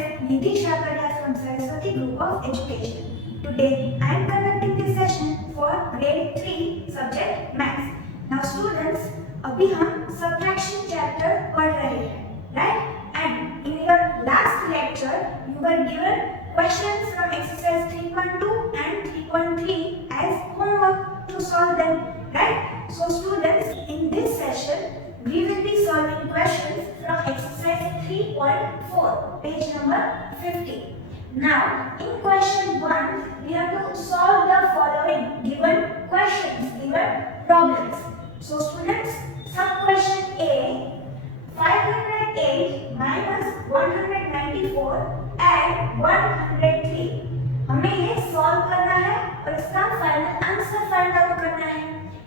myself Nidhi Shakaria from Saraswati Group of Education. Today I am conducting this session for grade 3 subject maths. Now students, अभी हम subtraction chapter पढ़ रहे हैं, right? And in your last lecture you were given questions from exercise 3.2 and 3.3 as homework to solve them, right? So students, in this session we will be solving questions from exercise 3.4, page number 50. Now, in question 1, we have to solve the following given questions, given problems. So students, sub question A, 508 minus 194 and 103. हमें ये solve करना है और इसका final answer find out करना है.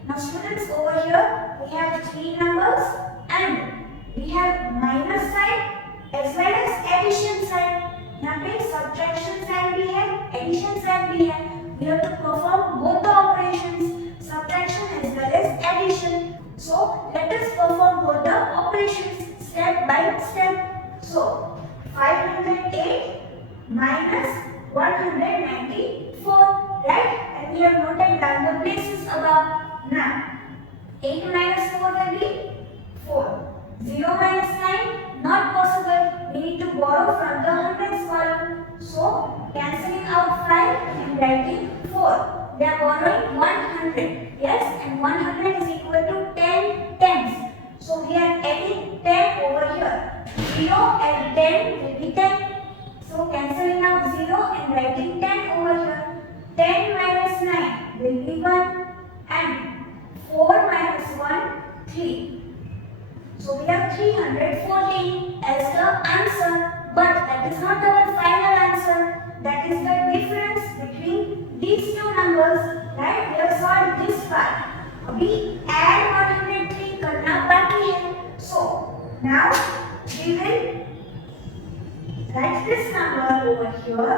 Now students, over here we have three numbers and we have minus sign as well as addition sign. यहाँ पे subtraction sign भी है, addition sign भी है. We have to perform both the operations, subtraction as well as addition. So let us perform both the operations step by step. So 508 minus 194, right? And we have noted down the places above. Now 8 minus 4 will be 4. 0 minus 9, not possible. We need to borrow from the hundreds column. So cancelling out 5 and writing 4. We are borrowing 100. Yes, and 100 is equal to 10 tens. So we are adding 10 over here. 0 and 10 will be 10. So cancelling out 0 and writing 10 over here. 10 minus 9 will be 1 and 4 minus 1, 3. So we have 314 as the answer. But that is not our final answer. That is the difference between these two numbers. Right? We have solved this part. अभी add 103 करना बाकी है. So now we will write this number over here,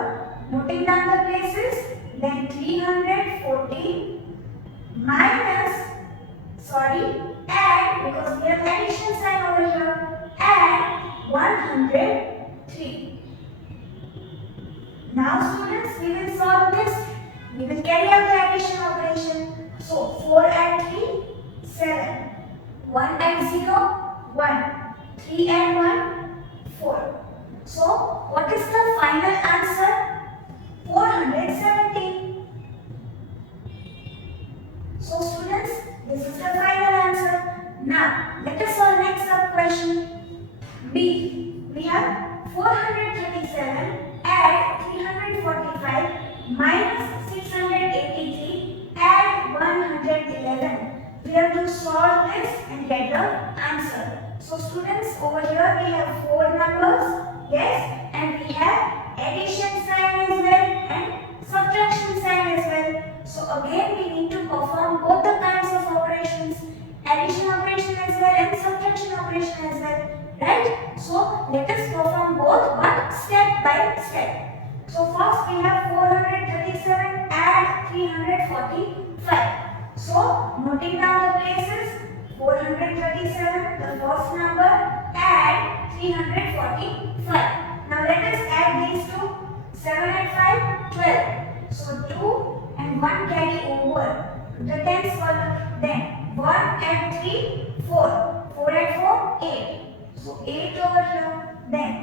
noting down the places. Then 314 minus, add, because we have addition sign over here, add 103. Now students, we will solve this. We will carry out the addition operation. So 4 and 3, 7. 1 and 0, 1. 3 and 1, 4. So what is the final answer? 417. So students, this is the final answer. Now let us solve next sub question B. We have 437 add 345 minus 683 add 111. We have to solve this and get the answer. So students, over here we have 4 numbers, yes, and we have addition sign as well and subtraction sign as well. So again we need to perform both the kinds of operations, addition operation as well and subtraction operation as well, right? So let us perform both but step by step. So first we have 437 add 345. So noting down the places, 437, the first number, add 345. Now let us add these two. 7 and 5, 12. So 2 and 1 carry over to the tens column. Then 1 and 3, 4. 4 and 4, 8. So 8 over here. Then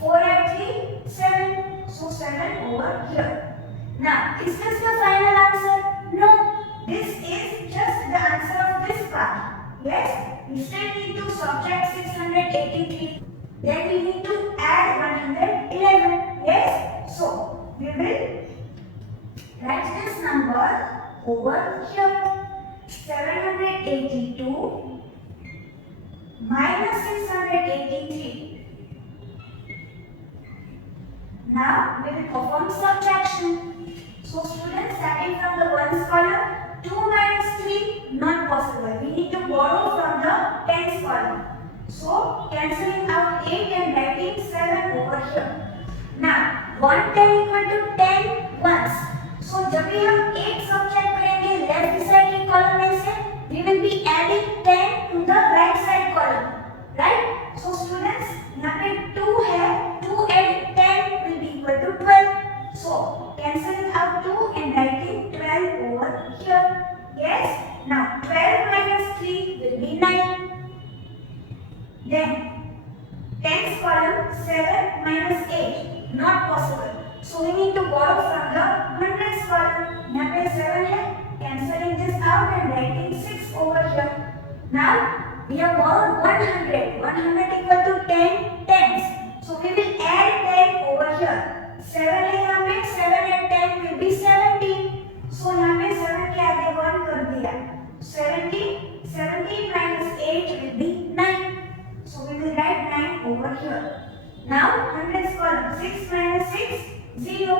4 and 3, 7. So 7 over here. Now, is this the final answer? No. This is just the answer of this part. Yes, we still need to subtract 683. Then we need to add 111. Yes, so we will write this number over here. 782 minus 683. Now we will perform subtraction. So students, starting from the ones column, 2 minus 3, not possible. We need to borrow from the tens column. So cancelling out 8 and writing 7 over here. Now 1 10 equal to 10 ones. So जब भी हम 8 subtract करेंगे left side की column में से, we will be adding 10 to the right side column, right? So students, यहाँ पे 2 है, 2 add 10 not possible. So we need to borrow from the hundreds column. यहाँ पे 7 है, cancelling this out and writing 6 over here. Now we have borrowed 100. 100 equal to 10 tens. So we will add 10 over here. 7 है यहाँ पे, 7 and 10 will be 17. So यहाँ पे 7 के आगे 1 कर दिया. 17 minus 8 will be 9. So we will write 9 over here. Now hundreds column, 6 minus 6, 0.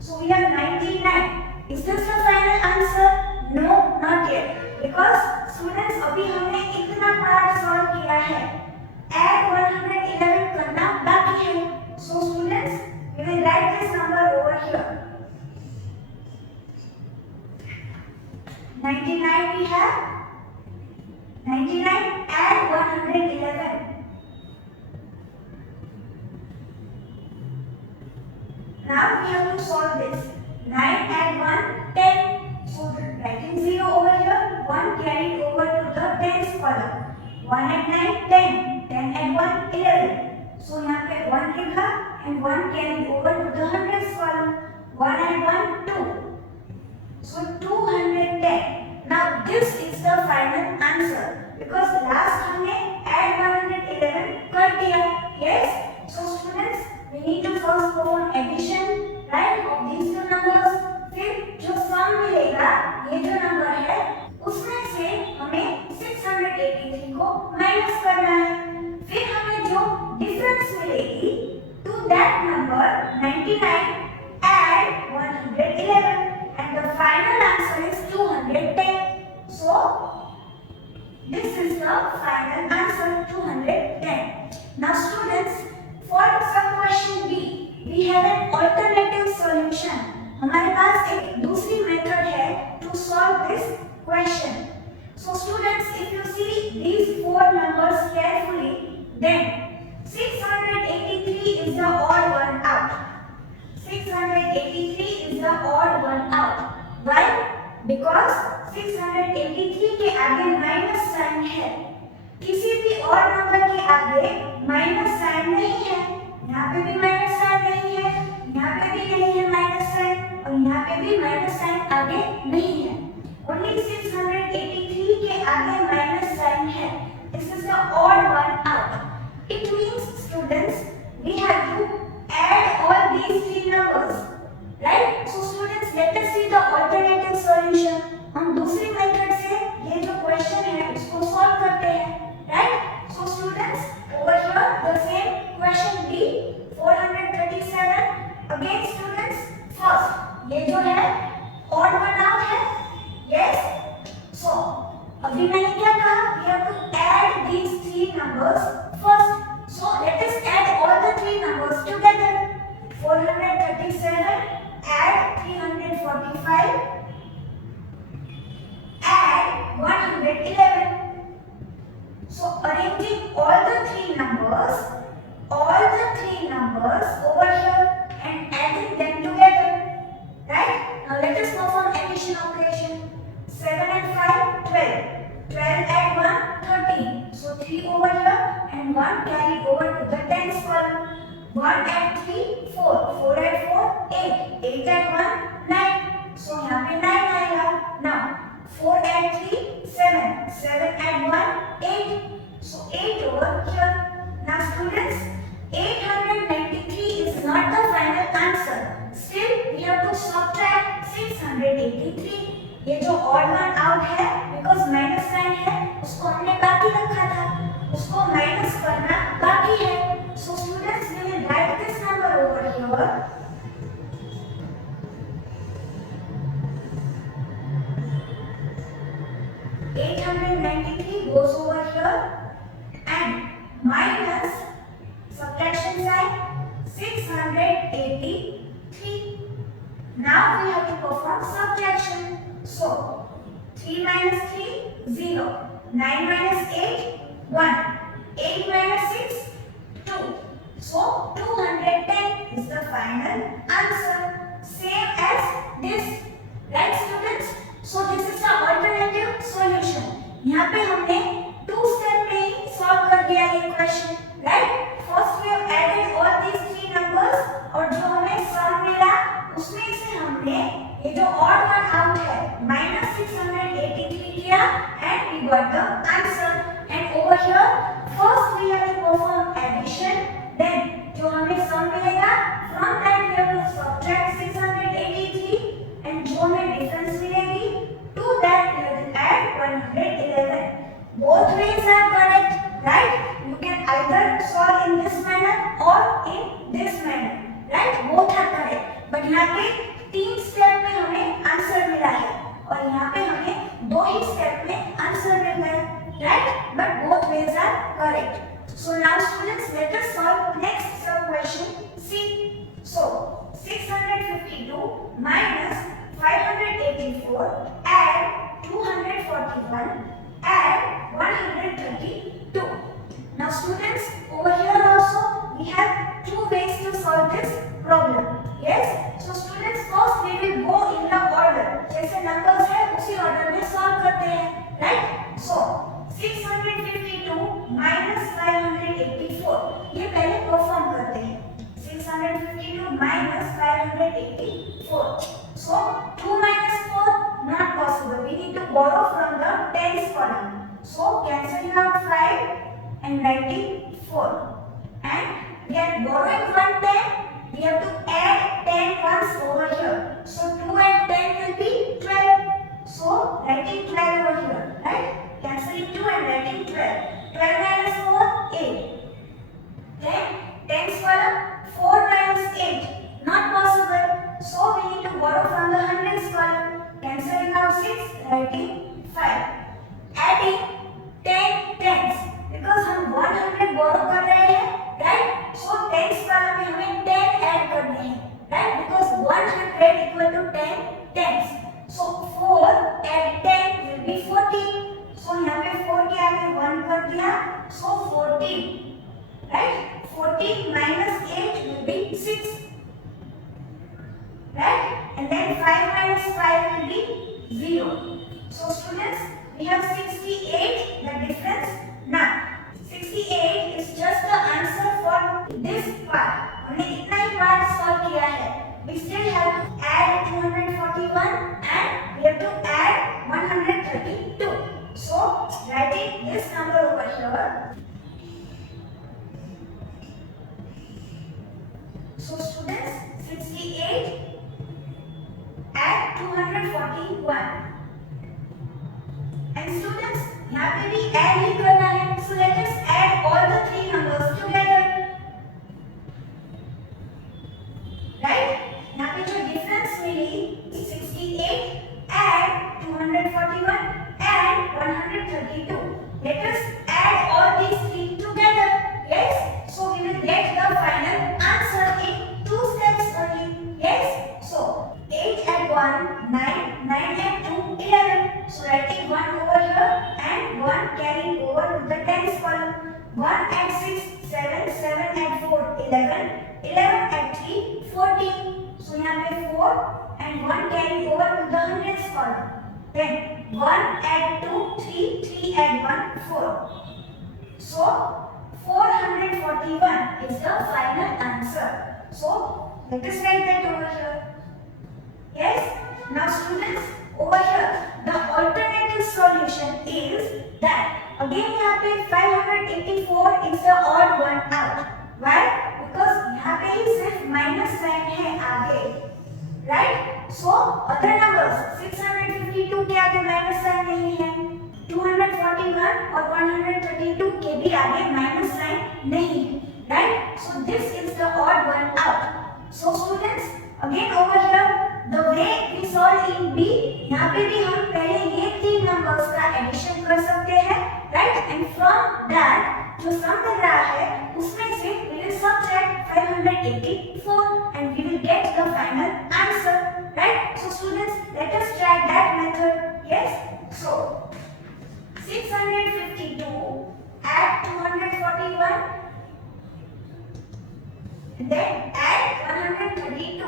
So we have 99. Is this the final answer? No, not yet. Because students अभी हमने इतना पार्ट सॉल्व किया है. Add 111 करना बाकी है. So students, we will write this number over here. 99 we have. 99 add 111. Now we have to solve this. 9 add 1, 10. So writing 0 over here, 1 carried over to the tens column. 1 add 9, 10. 10 add 1, 11. So यहाँ पे 1 लिखा and 1 carried over to the hundreds column. 1 add 1, 2. So 210. Now this is the final answer because last हमने add 111 कर दिया. Yes. So students, we need to first perform addition, right, of these two numbers. फिर जो sum मिलेगा, ये जो number है, उसमें से हमें 683 को minus करना है. फिर हमें जो difference मिलेगी, to that number 99 add 111, and the final answer is 210. So this is the final answer, 210. Now students, for some question B, we have an alternative solution. हमारे पास एक दूसरी method है to solve this question. So students, if you see these four numbers carefully, then 683 is the odd one out. 683 is the odd one out. Why? Because 683 के आगे minus sign है. किसी भी और नंबर के आगे माइनस साइन नहीं है. यहाँ पे भी माइनस साइन नहीं है, यहाँ पे भी नहीं है माइनस साइन, और यहाँ पे भी माइनस साइन आगे नहीं है. Only 683 के आगे माइनस साइन है. This is the odd one out. It means students, we have to add all these three numbers, right? So students, let us see the alternative solution. हम दूसरी method से ये जो क्वेश्चन है उसको सॉल्व करते हैं, right? So students, over here the same question B 437. Again students, first ये जो है odd one out है, yes. So अभी मैंने क्या कहा? We have to add these three numbers first. So let us add all the three numbers together. 437 add 345 add 111. So arranging all the three numbers over here and adding them together, right? Now let us perform addition operation. 7 and 5, 12. 12 add 1, 13. So 3 over here and 1 carried over to the tens column. 1 add 3, 4. 4 add 4, 8. 8 add 1, 9. So यहाँ पे 9 आएगा. Now 4 add 3, 7. 7 add 1, 8. So 8 over here. Now students, 893 is not the final answer. Still we have to subtract 683. ये जो odd one out है, because minus sign है, उसको हमने बाकी रखा था, उसको minus करना बाकी है. So students, we will write this number over here. $893 goes over here and minus subtraction sign 683. Now we have to perform subtraction. So 3 minus 3, 0. 9 minus 8, 1. 8 minus 6, 2. So 210 is the final answer. Same as this, right students? So this is the alternative solution. यहाँ पे हमने 2 step में ही solve कर दिया ये question, right? First we have added all these three numbers पे 3 step में हमें आंसर मिला है और यहाँ पे हमें 2 ही स्टेप में आंसर मिल गया, right? But both ways are correct. So now students, let us solve next sub question C. So 652 minus 584 and 241 and 132. Now students, over here also we have 2 ways to solve this problem. Yes? So students, first we will go in the order. जैसे numbers है उसी order में solve करते हैं, right? So 652 minus 584 ये पहले perform करते हैं. 652 minus 584. So 2 minus 4 not possible. We need to borrow from the tens column. So cancelling out 5 and writing 4. And we are borrowing from 10. We have to add 10 ones over here. So 2 and 10 will be 12. So writing 12 over here, right? Cancelling 2 and writing 12. 12 minus 4, 8. Then tens column, 4 minus 8. Not possible. So we need to borrow from the hundreds column. Cancelling out 6, writing 5. Adding 10 tens. Because हम 100 borrow कर रहे हैं, right? So tens column में हमें 10 add करने हैं, right? Because 100 equal to 10 tens. So 4 add 10 will be 14. So यहाँ पे 4 के आगे 1 कर दिया, so 14, right? 14 minus 8 will be 6, right? And then 5 minus 5 will be 0. So students, we have 68, the difference. Now 68 is just the answer for this part. हमने इतना ही part solve किया है. We still have to add 241 and we have to add 132. So writing this number over here. So students, 68 add 241. And students, यहाँ पे भी add ही करना है. So let us add all the 3 numbers together. Right? यहाँ पे जो difference milli 68 add 241 and 132. Let us add all these 3 together. Yes? So we will get the final answer in 2 steps only. Yes? So 8 add 1, 9, 9 add 2, 11. So writing 1 over here and 1 carrying over to the tens column. 1 add 6, 7, 7 add 4, 11, 11 add 3, 14. So यहाँ पे 4 and 1 carrying over to the hundreds column. Then 1 add 2, 3, 3 add 1, 4. So 441 is the final answer. So let us write that over here. Yes? Now students, over here the alternative solution is that again यहाँ पे 584 is the odd one out. Why? Because यहाँ पे ही सिर्फ minus sign है आगे, right? So other numbers 652 के आगे minus sign नहीं है, 241 और 132 के भी आगे minus sign नहीं है, right? So this is the odd one out. So students, again over here the way we solve in B, यहाँ पे भी हम पहले ये 3 numbers का addition कर सकते हैं, right? And from that जो sum मिल रहा है उसमें से we will subtract 584 and we will get the final answer, right? So students, let us try that method. Yes? So 652 add 241 and then add 132.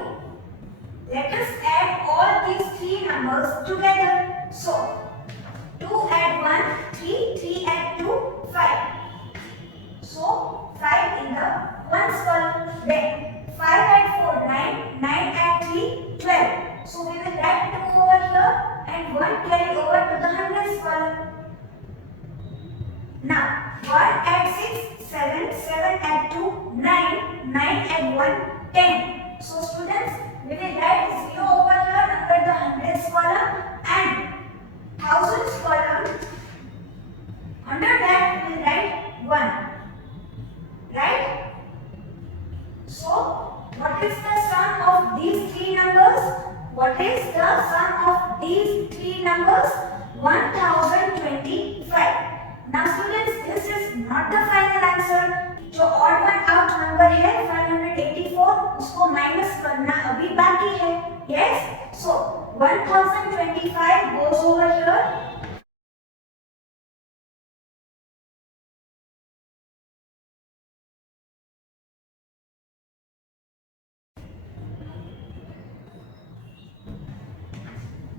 Let us add all these 3 numbers together. So 2 add 1, 3, 3 add 2, 5. So 5 in the ones column. Then 5 add 4, 9, 9 add 3, 12. So we will write 2 over here and 1 carry over to the hundreds column. Now 1 add 6, 7, 7 add 2, 9, 9 add 1, 10. So students, we will write 0 over here under the hundreds column and thousands column. Under that we will write 1. Right? So what what is the sum of these three numbers? What is the sum of these three numbers? 1025. Now students, this is not the final answer. जो odd one out number है 584, उसको minus करना अभी बाकी है. Yes? So 1025 goes over here.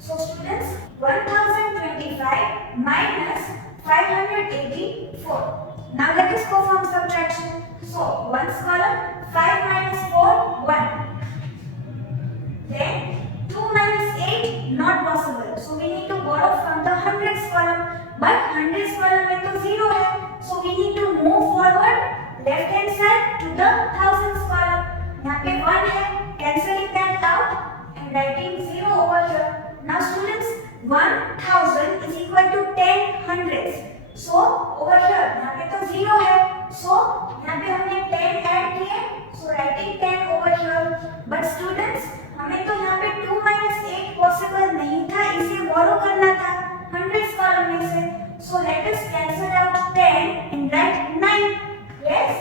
So students, 1025 minus 584. Now let us perform subtraction. So 1's column, 5 minus 4, 1. Then 2 minus 8, not possible. So we need to borrow from the hundreds column. But hundreds column में तो 0 है. So we need to move forward left hand side to the thousands column. यहाँ पे 1 है. Cancelling that out and writing 0 over here. Now students, 1000 is equal to 10 hundreds. So over here, यहाँ पे तो 0 है. So यहाँ पे हमने 10 ऐड किए. So writing 10 over here. But students, हमें तो यहाँ पे 2 minus 8 possible नहीं था. इसे borrow करना था hundreds column में से. So let us cancel out 10 and write 9. Yes.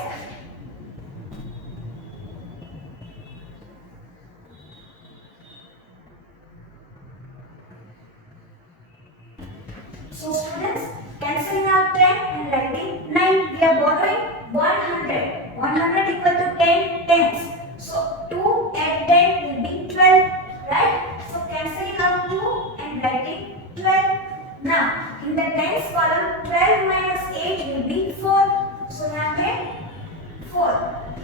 So students, cancelling out 10 and writing 9. We are borrowing 100. 100 equal to 10 tens. So 2 and 10 will be 12, right? So cancelling out 2 and writing 12. Now in the tens column, 12 minus 8 will be 4. So यहाँ पे 4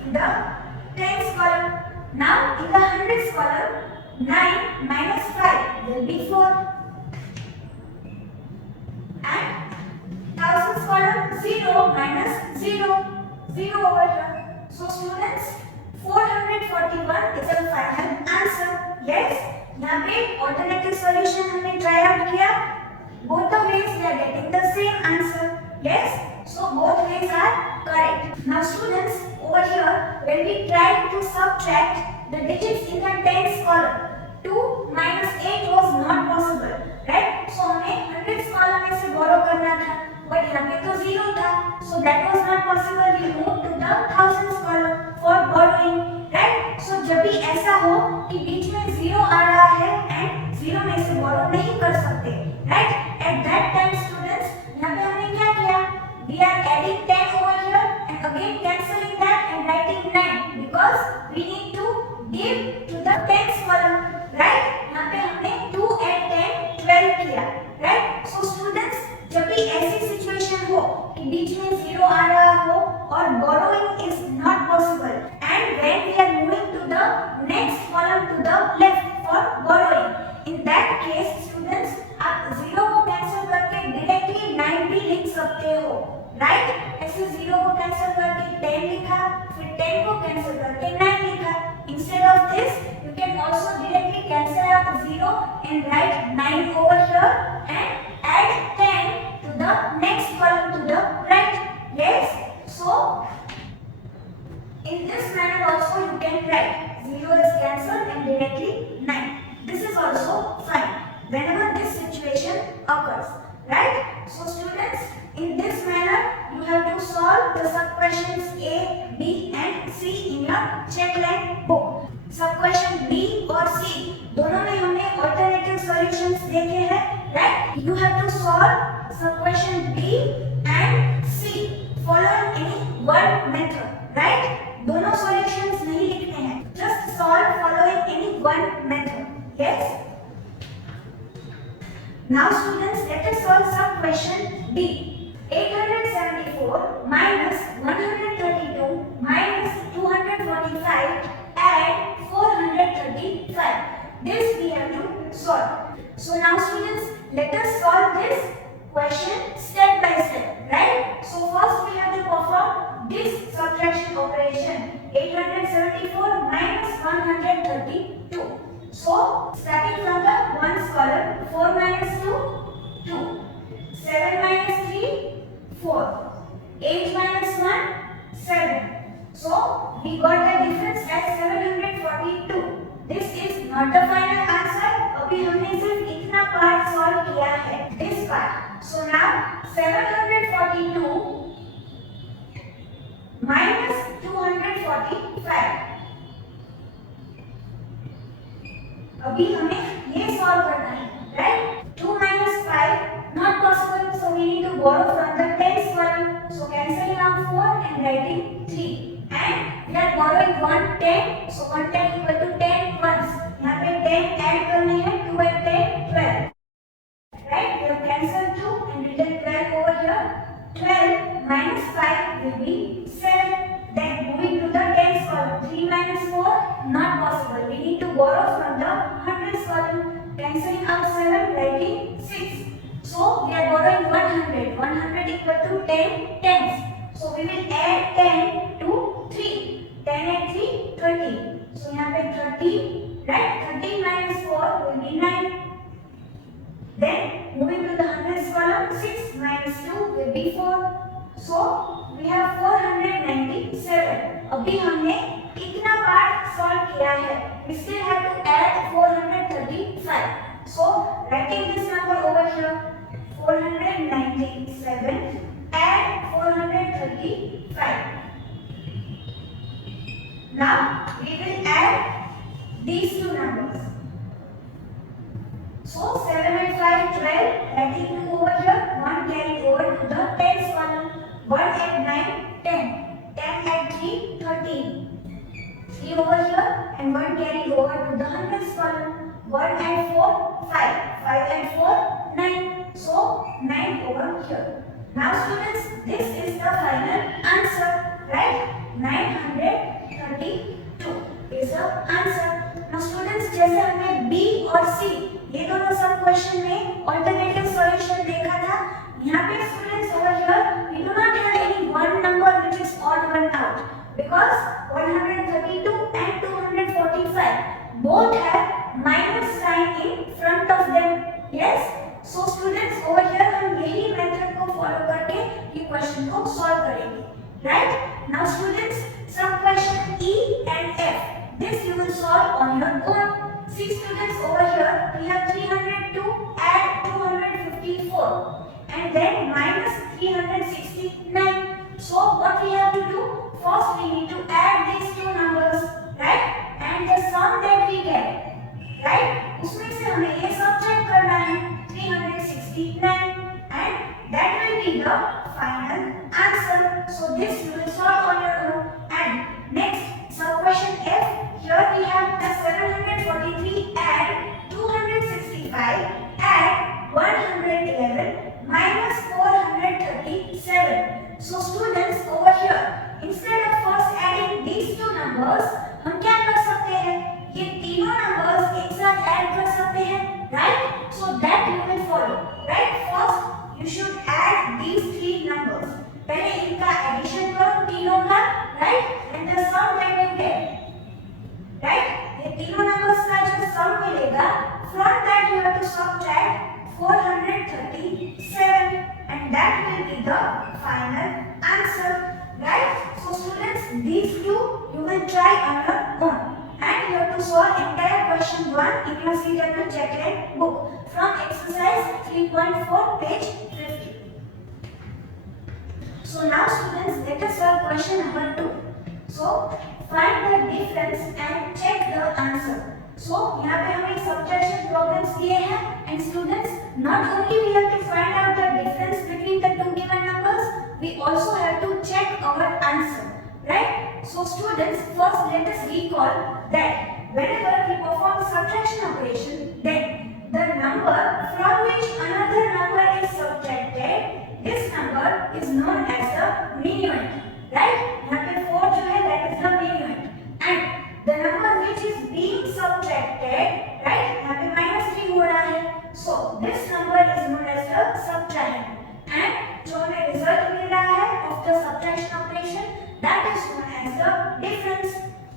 in the tens column. Now in the hundreds column, 9 minus 5 will be 4. And thousands column, 0 minus 0, 0 over here. So students, 441 is the final answer. Yes, यहाँ पे alternative solution हमने try out किया. Both the ways we are getting the same answer. Yes, so both ways are correct. Now students, over here, when we try to subtract the digits in the tens column, 2 minus 8 was not possible. Right? So हमें hundreds column में से borrow करना था, but यहाँ पे तो 0 था, so that was not possible. We moved to the thousands column for borrowing. Right? So जब भी ऐसा हो कि बीच में 0 आ रहा है and 0 में से borrow नहीं कर सकते. Right? At that time students, यहाँ पे हमने क्या किया? We are adding 10 over here and again cancelling that and writing 9 because we need to give to the tens column. Right? यहाँ पे हमने 2 and 10 12 किया. Right? So students, जब भी ऐसी situation हो कि बीच में 0 आ रहा हो और borrowing is not possible and when we are moving to the next column to the left for borrowing, in that case students, आप 0 को cancel करके directly 9 भी लिख सकते हो. Right? ऐसे 0 को cancel करके 10 लिखा, फिर 10 को cancel करके 9 लिखा. Instead of this, you can also directly cancel out 0 and write 9 over here and add 10 to the next column to the right. Yes? So, in this manner also you can write 0 is cancelled and directly 9. This is also fine whenever this situation occurs. Right? So students, in this manner you have to solve the sub questions A, B and C in your checkline book. सब question B और C दोनों में हमने alternative solutions देखे हैं. Right? You have to solve सब question B and C following any one method. Right? दोनों solutions नहीं लिखने हैं. Just solve following any one method. Yes? Now students, let us solve some question B. 874 minus 132 minus 245 and 435. This we have to solve. So now students, let us solve this question step by step. Right? So first we have to perform this subtraction operation. 874 minus 132. So starting from the ones column, 4 minus 2, 2. 7 minus 3, 4. 8 minus 1, 7. So we got the difference as 745. Solve किया है this part. So now 742 minus 245. अभी हमें ये solve करना है, right? 2 minus 5 not possible, so we need to borrow from the tens column. So cancelling out 4 and writing 3. And we are borrowing 1 10, so 1 10 equal to 10 ones. यहाँ पे 10 add करने हैं, 2 and 10 12. Right? We have cancelled 2 and written 12 over here. 12 minus 5 will be 7. Then moving to the tens column, 3 minus 4 not possible. We need to borrow from the hundreds column. Cancelling out 7, writing 6. So we are borrowing 100. 100 equal to 10 tens. So we will add 10 to 3. 10 and 3 30. So यहाँ पे 30, right? 13 minus 4 will be 9. Then moving to the hundreds column, 6 minus 2 will be 4. So we have 497. अभी हमने इतना part solve किया है. We still have to add 435. So writing this number over here, 497 add 435. Now we will add these two numbers. So 7 and 5 12, adding 2 over here, 1 carried over to the tens column. 1 and 9 10, 10 and 3 13. 3 over here and 1 carried over to the hundreds column. 1 and 4 5, 5 and 4 9. So 9 over here. Now students, this is the final answer, right? 932 is the answer. Now students, जैसे हमने B और C ये दोनों सब question में alternative solution देखा था, यहाँ पे students over here we do not have any one number which is odd one out because 132 and 245 both have minus sign in front of them. Yes, so students over here हम यही method को follow करके ये question को solve करेंगे, right? Now students, some question E and F, this you will solve on your own. See students, over here we have 302 add 254 and then minus 369. So what we have to do? First we need to add these two numbers, right? And the sum that we get, right? उसमें से हमें ये subtract करना है 369 and that will be the final answer. So this you will solve on your own. And next, sub question F, here we have the 743 add 265 add 111 minus 437. So students over here, instead of first adding these two numbers, हम क्या कर सकते हैं? ये तीनों numbers एक साथ add कर सकते हैं, right? So that you will follow, right? First you should add these three numbers. पहले इनका addition करो तीनों का, right? And the sum that you get, right? ये तीनों numbers का जो sum मिलेगा, from that you have to subtract 437 and that will be the final answer, right? So students, these two you will try on your own and you have to solve entire question 1 in your CW checklist book from exercise 3.4 page 50. So now students, let us solve question number 2. So find the difference and check the answer. So यहाँ पे हमें subtraction problems दिए हैं and students, not only we have to find out the difference between the two given numbers, we also have to check our answer, right? So students, first let us recall that whenever we perform subtraction operation, then the number from which another number is subtracted, this number is known as the minuend, right? यहाँ पे 4 जो है that is the minuend and the number which is being subtracted, right? यहाँ पे -3 हो रहा है, so this number is known as the subtrahend and जो हमें result मिल रहा है of the subtraction operation, that is known as the difference,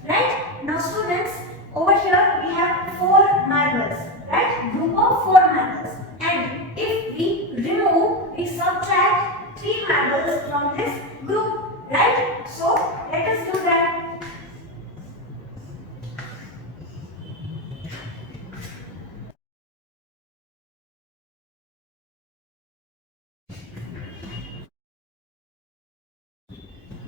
right? Now students, over here we have 4 marbles, right? Group of 4 marbles and if we remove, we subtract 3 marbles from this group, right? So let us do that.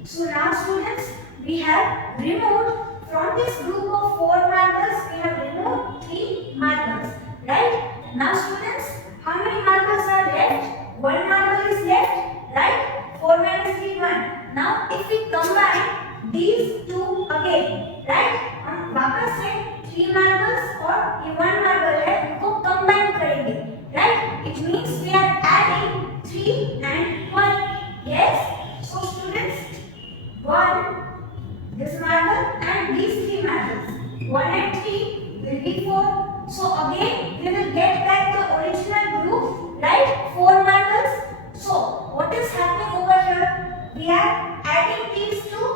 So now students, we have removed from this group of 4 marbles, we have removed 3 marbles, right? Now students, how many marbles are left? 1 marble is left, right? 4 minus 3, 1. Now if we combine these two again, right? हम वापस से 3 marbles और ये 1 marble है, इनको combine करेंगे, right? It means we are adding 3 and 1. Yes? So students, 1, this marble and these 3 marbles, 1 and 3 will be 4. So again we will get back the original group, right? 4 marbles. So what is happening over here? We are adding these two.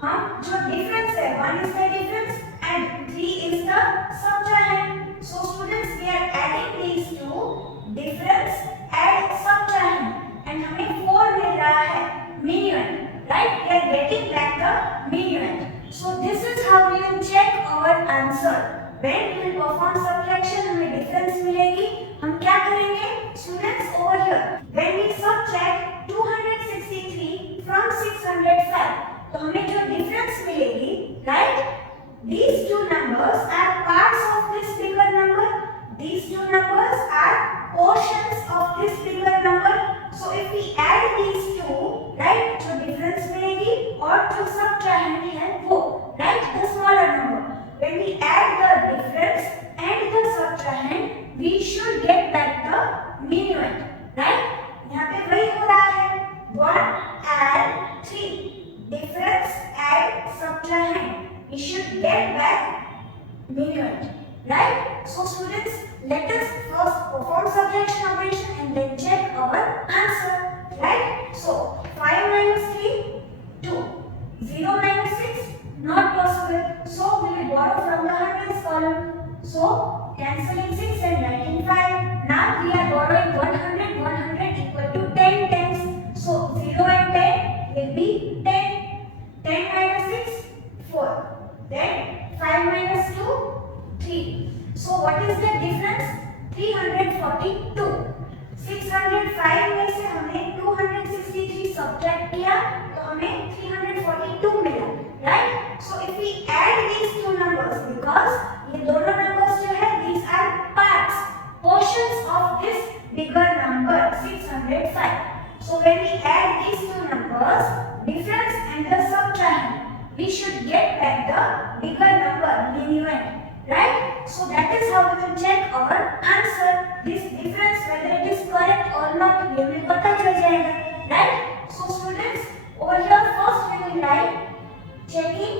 हम जो difference है, 1 is the difference and 3 is the subtrahend. So students, we are adding these two, difference and subtrahend, and हमें 4 मिल रहा है minuend. Right? We are getting back the minuend. So this is how we will check our answer. When we will perform subtraction, हमें difference मिलेगी. हम क्या करेंगे? Students, over here, when we subtract 263 from 605, तो हमें जो difference मिलेगी, right? These two numbers are parts of this bigger number. These two numbers are portions of this bigger number. So if we add these two, right, जो difference मिलेगी और जो subtrahend है वो, right, the smaller number. When we add the difference and the subtrahend, we should get back the minuend, right? यहाँ पे वही हो रहा है, 1 and 3, difference and subtrahend. We should get back minuend, right? So students, let us first perform subtraction operation and then check our answer, right? So 5 minus 3, 2. 0 minus 6, not possible. So we will borrow from the hundreds column. So cancelling 6 and writing 5. Now we are borrowing 100. 100 equal to 10 tens. So 0 and 10 will be 10. 10 minus 6, 4. Then 5 minus 2, 3. So what is the difference? 342. 605 में से हमने 263 subtract किया तो हमें 342 मिला, right? So if we add these two numbers, because ये दोनों numbers जो है, these are parts, portions of this bigger number 605. So when we add these two numbers, difference and the subtrahend, we should get back the bigger number minuend, right? So that is how we will check our answer. This difference, whether it is correct or not, ये हमें पता चल जाएगा, right? So students, over here first we will write checking,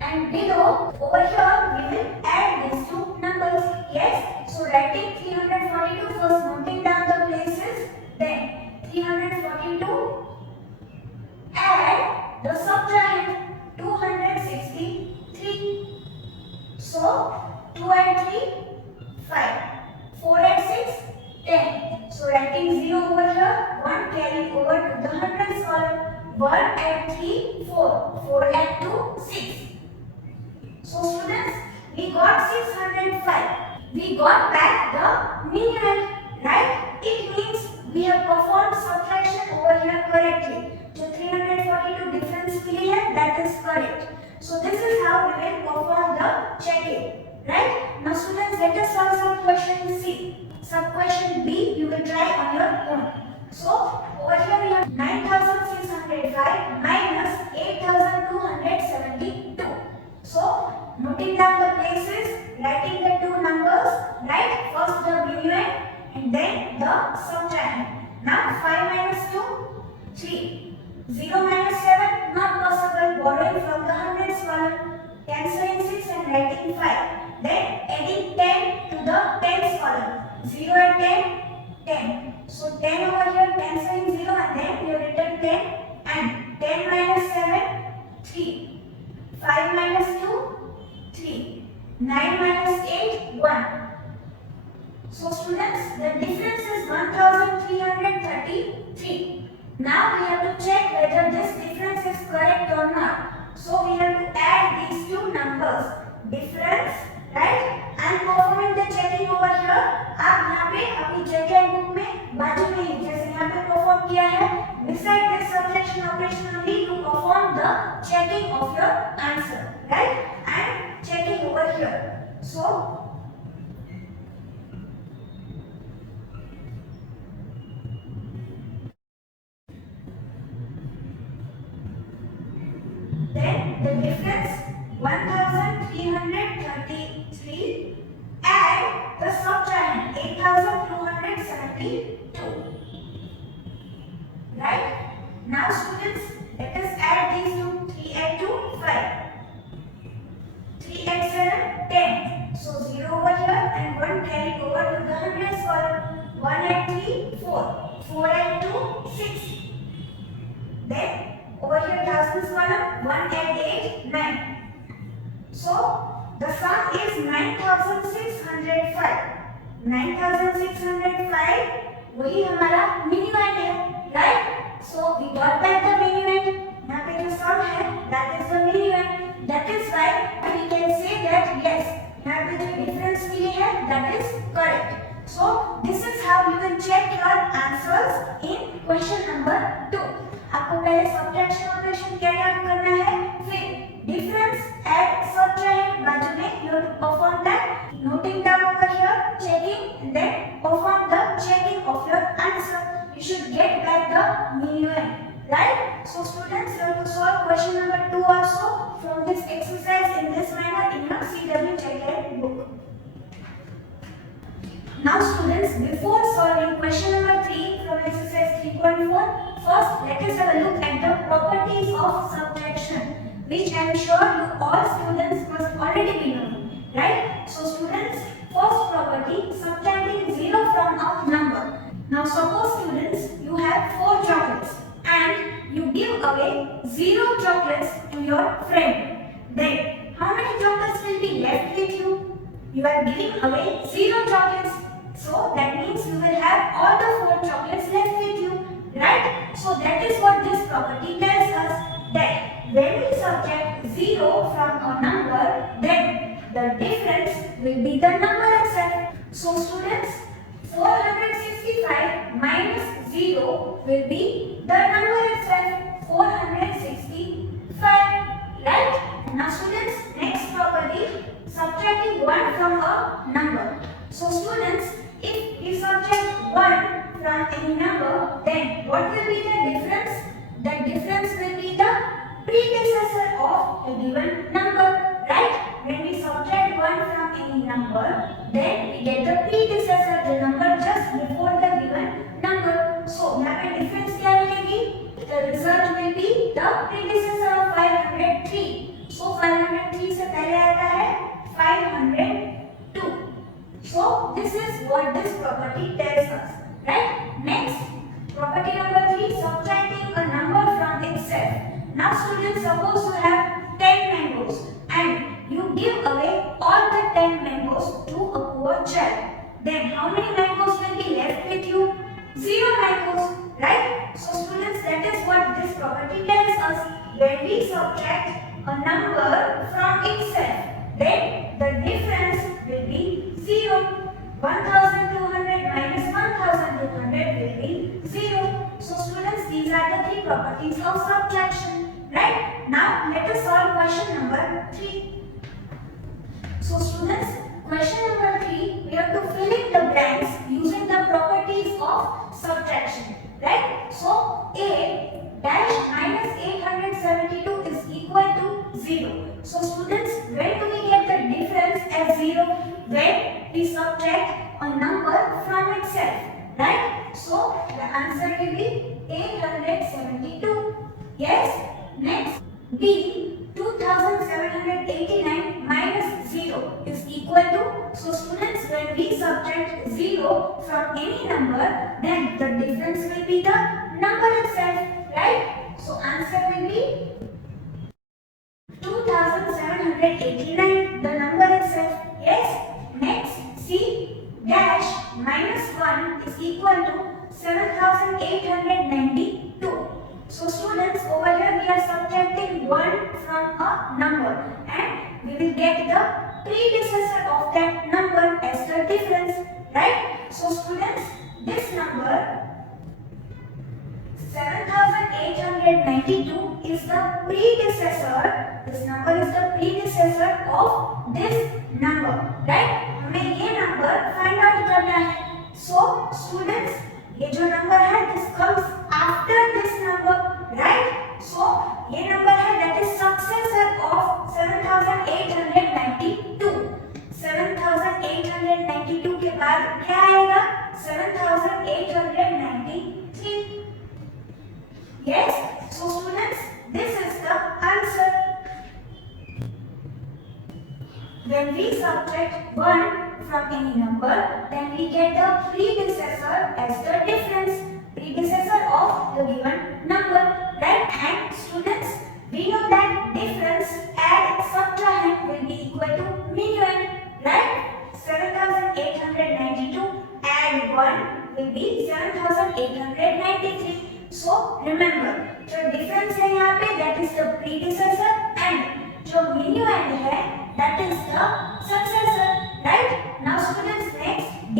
and below over here we will add these two numbers. Yes. So writing 342 first, noting down the places, then 342 and the subtrahend 263. So 2 and 3, 5. 4 and 6, 10. So writing 0 over here, 1 carrying over to the hundreds column. 1 and 3, 4. 4 and 2, 6. So students, we got 605. We got back the minuend, right? It means we have performed subtraction over here correctly. So 342 difference मिली है, that is correct. So this is how we will perform the checking, right? Now students, let us solve some question C. Some question B you will try on your own. So over here we have 9605 minus 8272. So noting down the places, writing the two numbers, right? First the minuend and then the subtrahend. Now 5 minus 2, 3. 0 minus 7, not possible, borrowing from the hundreds column, cancelling 6 and writing 5. Then adding 10 to the tens column, 0 and 10, 10. So 10 over here, cancelling 0 and then you return 10, and 10 minus 7, 3. 5 minus 2, 3. 9 minus 8, 1. So students, the difference is 1333. Now we have to check whether this difference is correct or not. So we have to add these two numbers, difference, right? And performing the checking over here. आप यहाँ पे अपनी checking book में बाजू में ही जैसे यहाँ पे परफॉर्म किया है checking of your answer, right? And checking over here. So then the difference 1333 and the subtract 8272. Right? Now students, let us add these two. 3 and 2, 5. 3 and 7, 10. So 0 over here and 1 carried over to the hundreds column. 1 and 3, 4. 4 and 2, 6. Then over here thousands column, 1 and 8, 9. So the sum is 9605. 9605 वही हमारा minimum है, right? So we got back the minimum. यहाँ पे जो sum है, that is the minimum. That is why we can say that yes, यहाँ पे जो difference मिली है, that is correct. So this is how you will check your answers in question number 2. आपको पहले subtraction operation carry out करना है, फिर difference, add, subtract बाजू में you have to perform that, noting down over here, checking, and then perform the checking of your answer. You should get back the minimum, right? So students, you have to solve question number 2 also from this exercise in this manner in your CW checklist book. Now students, before solving question number 3 from exercise 3.4, first let us have a look at the properties of subtraction, which I am sure you all students must already be knowing, right? So students, first property, subtracting 0 from a number. Now suppose students, you have 4 chocolates and you give away 0 chocolates to your friend. Then how many chocolates will be left with you? You are giving away 0 chocolates. So that means you will have all the 4 chocolates left with you, right? So that is what this property tells us, that when we subtract 0 from a number, then the difference will be the number itself. So students, 465 minus 0 will be the number itself, 465, right? Now students, next property, subtracting 1 from a number. So students, if we subtract 1 from any number, then what will be the difference? The difference will be the predecessor of a given number, right? When we subtract 1 from any number, then we get the predecessor, the number just before the given number. So यहाँ पे difference क्या मिलेगी? The result will be the predecessor of 503. So 503 से पहले आता है 502. So this is what this property tells us, right? Next, property number 3, subtracting a number from itself. Now students, suppose you have 10 mangoes and you give away all the 10 mangoes to a poor child. Then how many mangoes will be left with you? 0 mangoes, right? So students, that is what this property tells us. When we subtract a number from itself, then the difference will be 0. 1200 minus 1200 will be 0. So students, these are the 3 properties of subtraction, right? Now let us solve question number 3. So students, question number 3, we have to fill in the blanks using the properties of subtraction, right? So a dash minus 872 is equal to 0. So students, when do we get the difference as 0? When we subtract a number from itself, right? So the answer will be 872. Yes. Next, b 2789 minus 0 is equal to, so students, when we subtract 0 from any number, then the difference will be the number itself, right? So answer will be 2789, the number itself. Yes. Next, c dash minus 1 is equal to 7892. So students, over here we are subtracting 1 from a number and we will get the predecessor of that number as the difference, right? So students, this number 7892 is the predecessor. This number is the predecessor of this number, right? हमें ये number find out करना है. So students, ये जो number है, this comes after this number, right? So ये number है that is successor of 7892. 7892 के बाद क्या आएगा? 7893. Yes. So students, this is the answer. When we subtract 1 from any number, then we get the predecessor as the difference, predecessor of the given number, right? And students, we know that difference add subtrahend will be equal to minuend, right? 7892 add 1 will be 7893. So remember, जो difference है यहाँ पे that is the predecessor and जो minuend है that is the successor, right? Now students, next D,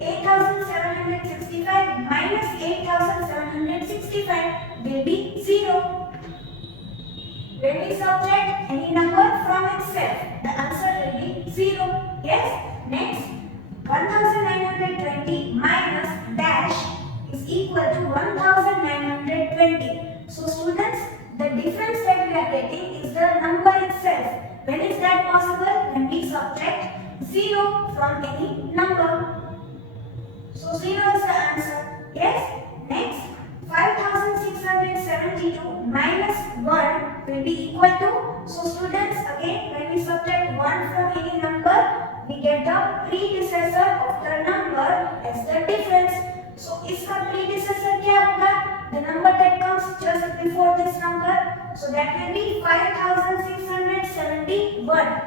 8765 minus 8765 will be 0. When we subtract any number from itself, the answer will be 0. Yes. Next, 1920 minus dash is equal to 1920. So students, the difference that we are getting is the number itself. When is that possible? When we subtract 0 from any number. So 0 is the answer. Yes. Next, 5672 minus 1 will be equal to. So students, again when we subtract 1 from any number, we get the predecessor of the number as the difference. So इसका predecessor क्या होगा? The number that comes just before this number. So that will be 5671.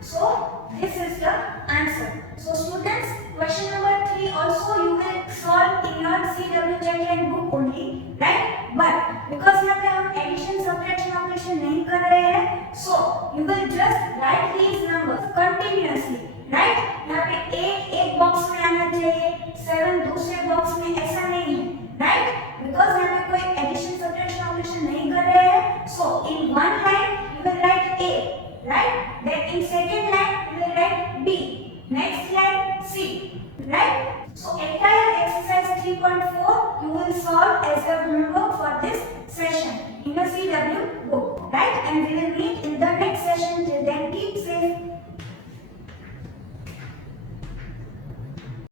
So this is the answer. So students, question number 3 also you will solve in your CW book only, right? But because यहाँ पे हम addition, subtraction operation नहीं कर रहे हैं, so you will just write these numbers continuously, right? यहाँ पे 8 एक बॉक्स में आना चाहिए, 7 दूसरे बॉक्स में, ऐसा नहीं है, right? Because यहाँ पे कोई addition, subtraction operation नहीं कर रहे हैं, so in one line you will write A, right? Then in second line you will write B, next line C, right? So entire exercise 3.4 you will solve as a homework for this session in the CW book, right? And we will meet in the next session. Till then, keep safe.